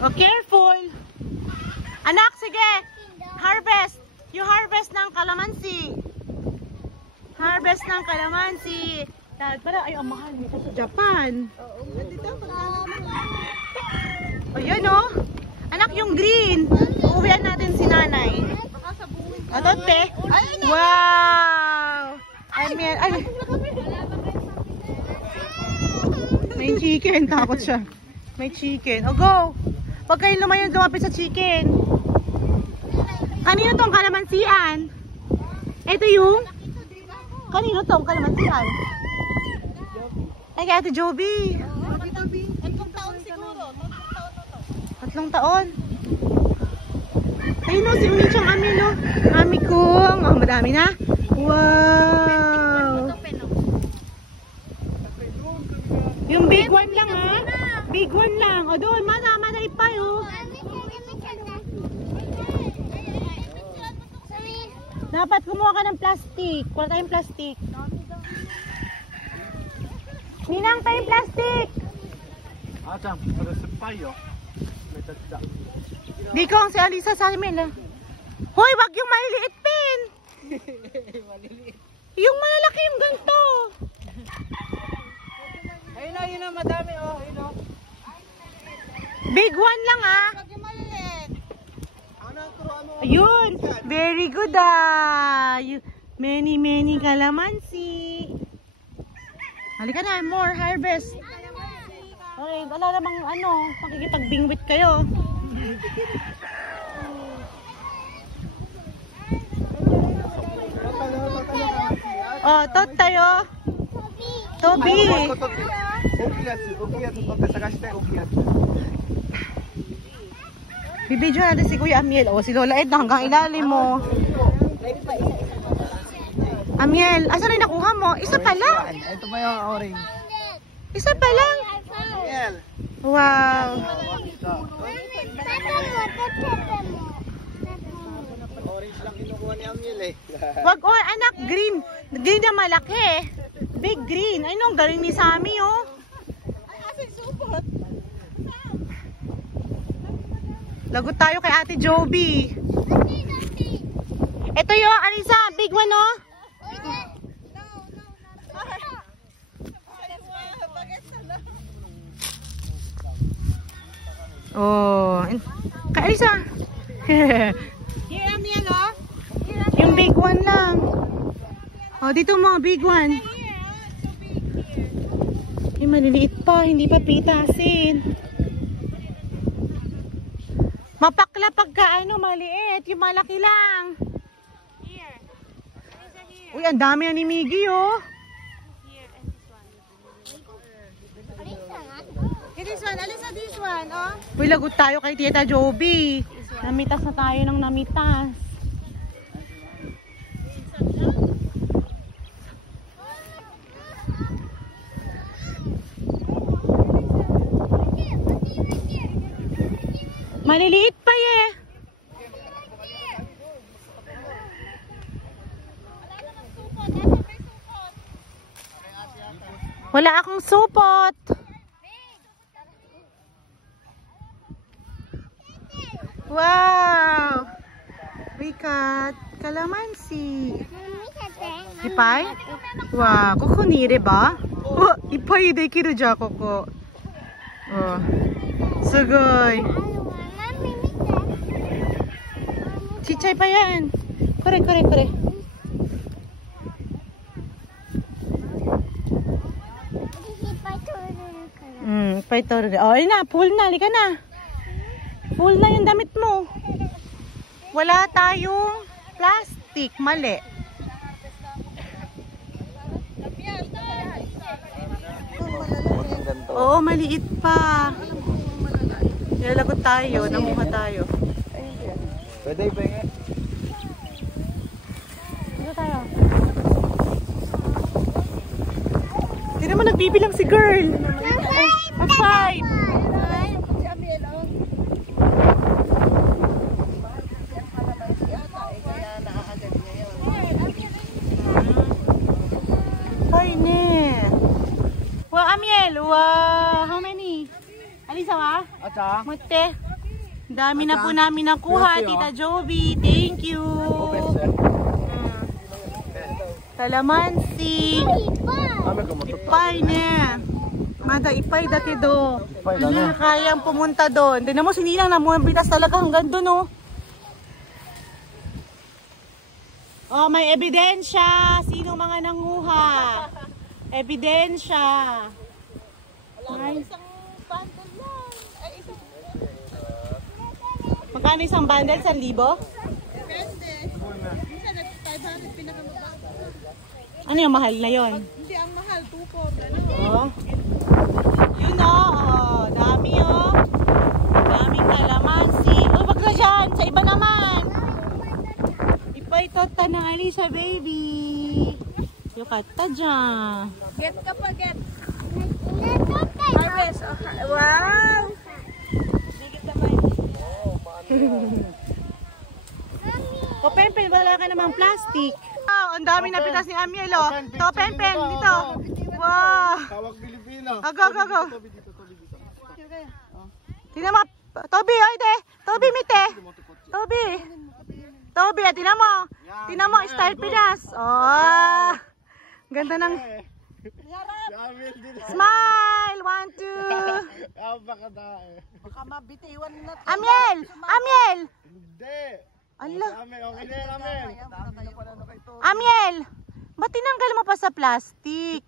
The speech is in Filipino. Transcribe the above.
Oh, careful. Anak, sige. Harvest. You harvest ng kalamansi. Harvest ng kalamansi. Dahil pala, ay, ang mahal nito sa Japan. Ayan, oh. Anak, yung green. Uuwian natin si nanay. Atote. Wow. Ay, may chicken. Takot siya. May chicken. O, go. Huwag kayong lumayo lumapit sa chicken. Kanino tong kalamansian? Ito yung... Kanino tong kalamansian? Ay, kay Ate Joby. 3 taon siguro. 3 taon. Ayun o, si Unichang Ami, no? Ami kong. Oh, madami na. Wow. Yung big one lang, ha? Big one lang. O, doon, manay pa, oh. Dapat kumuha ka ng plastic. Wala tayong plastic. Ninang tayong plastic. Asan, para sa payo. May tatda. Di ko si Alisa sa amin, ha? Hoy, wag yung maliliit pin. Yung malalaki yung ganito. Ayun na, yun na, madami, oh. Ayun, oh. Big one lang, ha? Wag yung maliliit. Ayun. Very good, ah. Many kalamansi. Halika na, more harvest. Okay, wala namang ano, makikipagbingwit kayo. Oh, tot tayo. Toby. Bibidyo natin si Kuya Amiel. O, si Lola Edna hanggang ilalim mo. Amiel, asa rin nakuha mo? Isa pa lang. Ito ba yung orange? Isa pa lang. Amiel. Wow. Orange lang kinukuha ni Amiel eh. Wag, oh, anak, green. Green na malaki. Big green. Ay, nung galing ni Sammy, oh. Lagot tayo kay Ate Joby. Ito yung, Alisa, big one, oh. Oh, kay Alisa. Here, Amiel, oh. Yung big one lang. Oh, dito mo, big one. Ay, maliliit pa, hindi pa pitasin. Mapakla pagka ano, maliit. Yung malaki lang. Uy, ang dami na ni Miggy, oh. This one, Alisa, this one, oh. Uy, lagot tayo kay Tita Joby. Namitas na tayo ng namitas. Maliliit pa eh. Wala akong supot. Wow! We got kalamansi. Ipay? Wow, ここにいれば? Oh, いっぱいできるじゃん、ここ。Oh, すごい。ちっちゃいpa yan. これこれこれ。いっぱい取るで。Oh, ayun na, full na, halika na. Full na yung damit mo. Wala tayong plastic. Mali. Oo, maliit pa. Nilalagot tayo. Namuha tayo. Pwede ba nga? Dito tayo. Hindi naman nagbibilang si girl. Five. Wow, Amiel, wow, how many? Alisa, wa? Acha. Mute. Dami na po namin nakuha, Tita Joby. Thank you. Kalamansi. Ipay ne. Mada ipay dati do. Hindi na kayang pumunta doon. Tignan mo, sinilang na mga bitas talaga hanggang doon, oh. Oh, may ebidensya. Sino mga nanguha? Ebidensya. Ay. Magkano isang bundle? 1,000? Ano yung mahal na yon? Hindi ang mahal, 2,400. Oh. Yun oh. Dami oh. Daming kalamansi. Oh, wag na dyan. Sa iba naman. Ipay tota ng Alisa baby. Yukata dyan. Get ka pa, get. Harvest. Wow. Bigit naman. O, Pempen, wala ka namang plastic. Wow, ang dami na pitas ni Amiel, oh. To, Pempen, dito. Wow. Tawag Pilipino. Go. Tingnan mo, Toby, oy, de. Toby, mite. Toby, tingnan mo. Tingnan mo, style Pinas. Oh. Ganda ng... Smile! 1, 2. Baka mabitiwan na. Amiel! Hindi. Ala. Okay na yan, Amel. Amiel! Ba't tinanggal mo pa sa plastic?